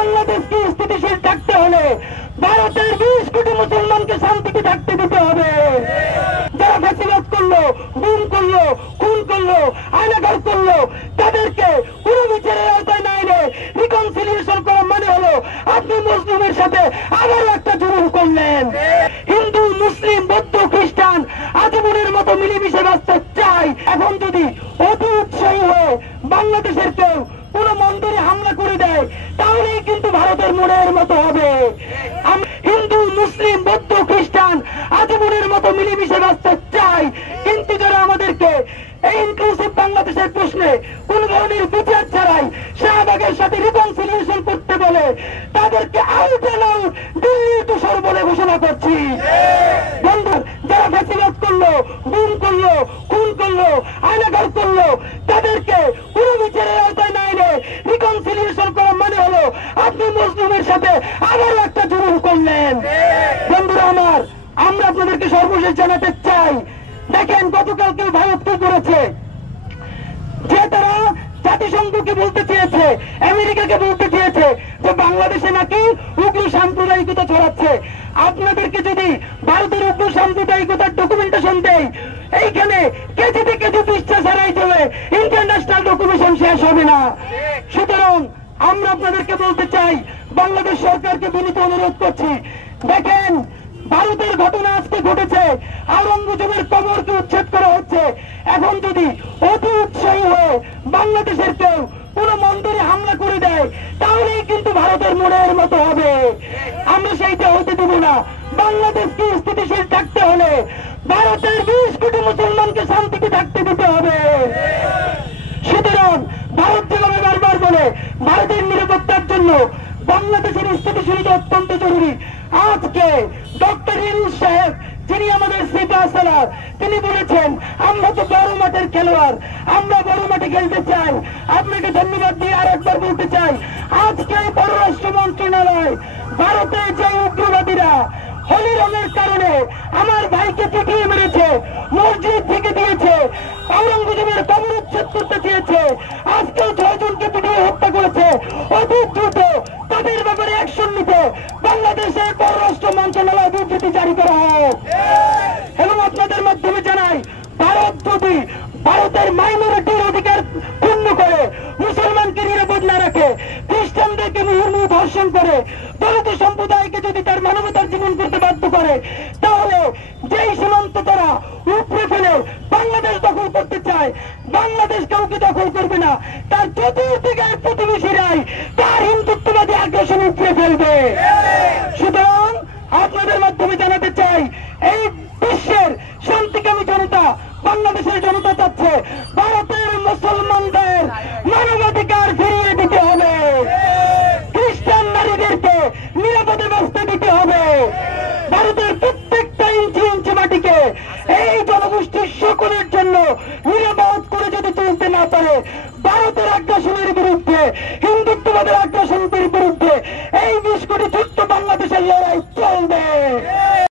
বাংলাদেশকে স্থিতিশীল থাকতে হলে ভারতের 20 কোটি মুসলমানকে শান্তিতে থাকতে দিতে হবে। যারা ফ্যাসিবাদ করলো, গুম করলো, খুন করলো, আয়নাঘর করলো, তাদেরকে কোনো বিচারের আওতায় না এনে রিকনসিলিয়েশন করা মানে হলো আপনি মুসলিমের সাথে আবার একটা জুলুম করলেন। হিন্দু, মুসলিম, বৌদ্ধ, খ্রিস্টান আজীবনের মতো মিলেমিশে বাঁচতে চাই। এখন যদি অতি উৎসাহী হয়ে বাংলাদেশের কেউ কোন মন্দিরে হামলা করে দেয়, তাহলেই কিন্তু ভারতের মনের মতো হবে। হিন্দু, মুসলিম, বৌদ্ধ, খ্রিস্টান আজীবনের মতো মিলেমিশে বাঁচতে চাই। কিন্তু যারা আমাদেরকে এই ইনক্লুসিভ বাংলাদেশের প্রশ্নে কোন ধরনের বিচার ছাড়াই শাহবাগের সাথে রিকনসিলিয়েশন করতে বলে, তাদেরকে আউট এন্ড আউট দিল্লি তুষার বলে ঘোষণা করছি। বন্ধু, যারা ফ্যাসিবাদ করলো, গুম করলো, খুন করলো, আয়নাঘর করলো, তাদেরকে কোনো বিচারের আওতায় না এনে রিকনসিলিয়েশন করা মানে হলো আপনি মুসলিমের সাথে আবার একটা জুলুম করলেন। বন্ধুরা আমার, আমরা আপনাদেরকে সর্বশেষ জানাতে চাই, দেখেন গতকালকে ভারত কি করেছে, যে তারা জাতিসংঘকে বলতে চেয়েছে, আমেরিকাকে বলতে চেয়েছে যে বাংলাদেশে নাকি উগ্র সাম্প্রদায়িকতা ছড়াচ্ছে। আপনাদেরকে যদি ভারতের উগ্র সাম্প্রদায়িকতার ডকুমেন্টেশন দেয়, এইখানে কেজি থেকে কেজি পৃষ্ঠা ছাড়াই চলে, ইন্টারন্যাশনাল ডকুমেন্টেশন শেষ হবে না। সুতরাং আমরা আপনাদেরকে বলতে চাই, বাংলাদেশ সরকারকে বিনীত অনুরোধ করছি, দেখেন ভারতের ঘটনা আজকে ঘটেছে, আওরঙ্গজেবের কবরকে উচ্ছেদ করা হচ্ছে। এখন যদি অতি উৎসাহী হয়ে বাংলাদেশের কেউ কোন মন্দিরে হামলা করে দেয়, তাহলেই কিন্তু ভারতের মনের মতো হবে। আমরা সেইটা হতে দেব না। বাংলাদেশকে স্থিতিশীল থাকতে হলে ভারতের 20 কোটি মুসলমানকে শান্তিতে থাকতে দিতে হবে। সুতরাং ভারত যেভাবে বারবার বলে ভারতের নিরাপত্তার জন্য বাংলাদেশের স্থিতিশীলতা অত্যন্ত জরুরি, আজকে ডক্টর ইউনূস সাহেব, যিনি আমাদের সিপাহসালার, তিনি বলেছেন আমরা তো বড় মাঠের খেলোয়াড়, আমরা বড় মাঠে খেলতে চাই। আপনাকে ধন্যবাদ দিয়ে আর একবার বলতে চাই, আজকে পররাষ্ট্র মন্ত্রণালয় ভারতের যে উগ্রবাদীরা হোলি রঙের কারণে আমার ভাইকে পিটিয়ে মেরেছে, মসজিদ থেকে দিয়েছে, আওরঙ্গজেবের কবর উচ্ছেদ করতে চেয়েছে, আজকে 6 জনকে পিটিয়ে হত্যা করেছে, অতি দ্রুত তাদের ব্যাপারে অ্যাকশন নিতে বাংলাদেশের পররাষ্ট্র মন্ত্রণালয় বিবৃতি জারি করা হোক। এবং আপনাদের মাধ্যমে জানাই, ভারত যদি ভারতের মাইনরিটির অধিকার ক্ষুণ্ণ করে, মুসলমানকে নিরাপদ না রাখে, খ্রিস্টানদেরকে মুহুর্মুহু ধর্ষণ করে, দলিত সম্প্রদায়কে যদি তার মানবতার জীবন করতে বাধ্য করে, তাহলে যেই সীমান্ত তারা উপড়ে ফেলে বাংলাদেশ দখল করতে চায়, বাংলাদেশ কাউকে দখল করবে না, তার চতুর্দিকের প্রতিবেশীরাই তার হিন্দুত্ববাদী আগ্রাসন উপড়ে ফেলবে। সুতরাং আপনাদের মাধ্যমে জানাতে চাই, এই বিশ্বের শান্তিকামী জনতা, বাংলাদেশের জনতা চাচ্ছে ভারতের মুসলমানদের মানবাধিকার ফিরিয়ে দিতে হবে, খ্রিস্টান নারীদেরকে নিরাপদে বাঁচতে দিতে হবে, ভারতের প্রত্যেকটা ইঞ্চি ইঞ্চি মাটিকে এই জনগোষ্ঠীর সকলের জন্য নিরাপদ করে যদি তুলতে না পারে, ভারতের আগ্রাসনের বিরুদ্ধে, হিন্দুত্ববাদের আগ্রাসনের বিরুদ্ধে এই 20 কোটি ছোট্ট বাংলাদেশের লড়াই চলবে।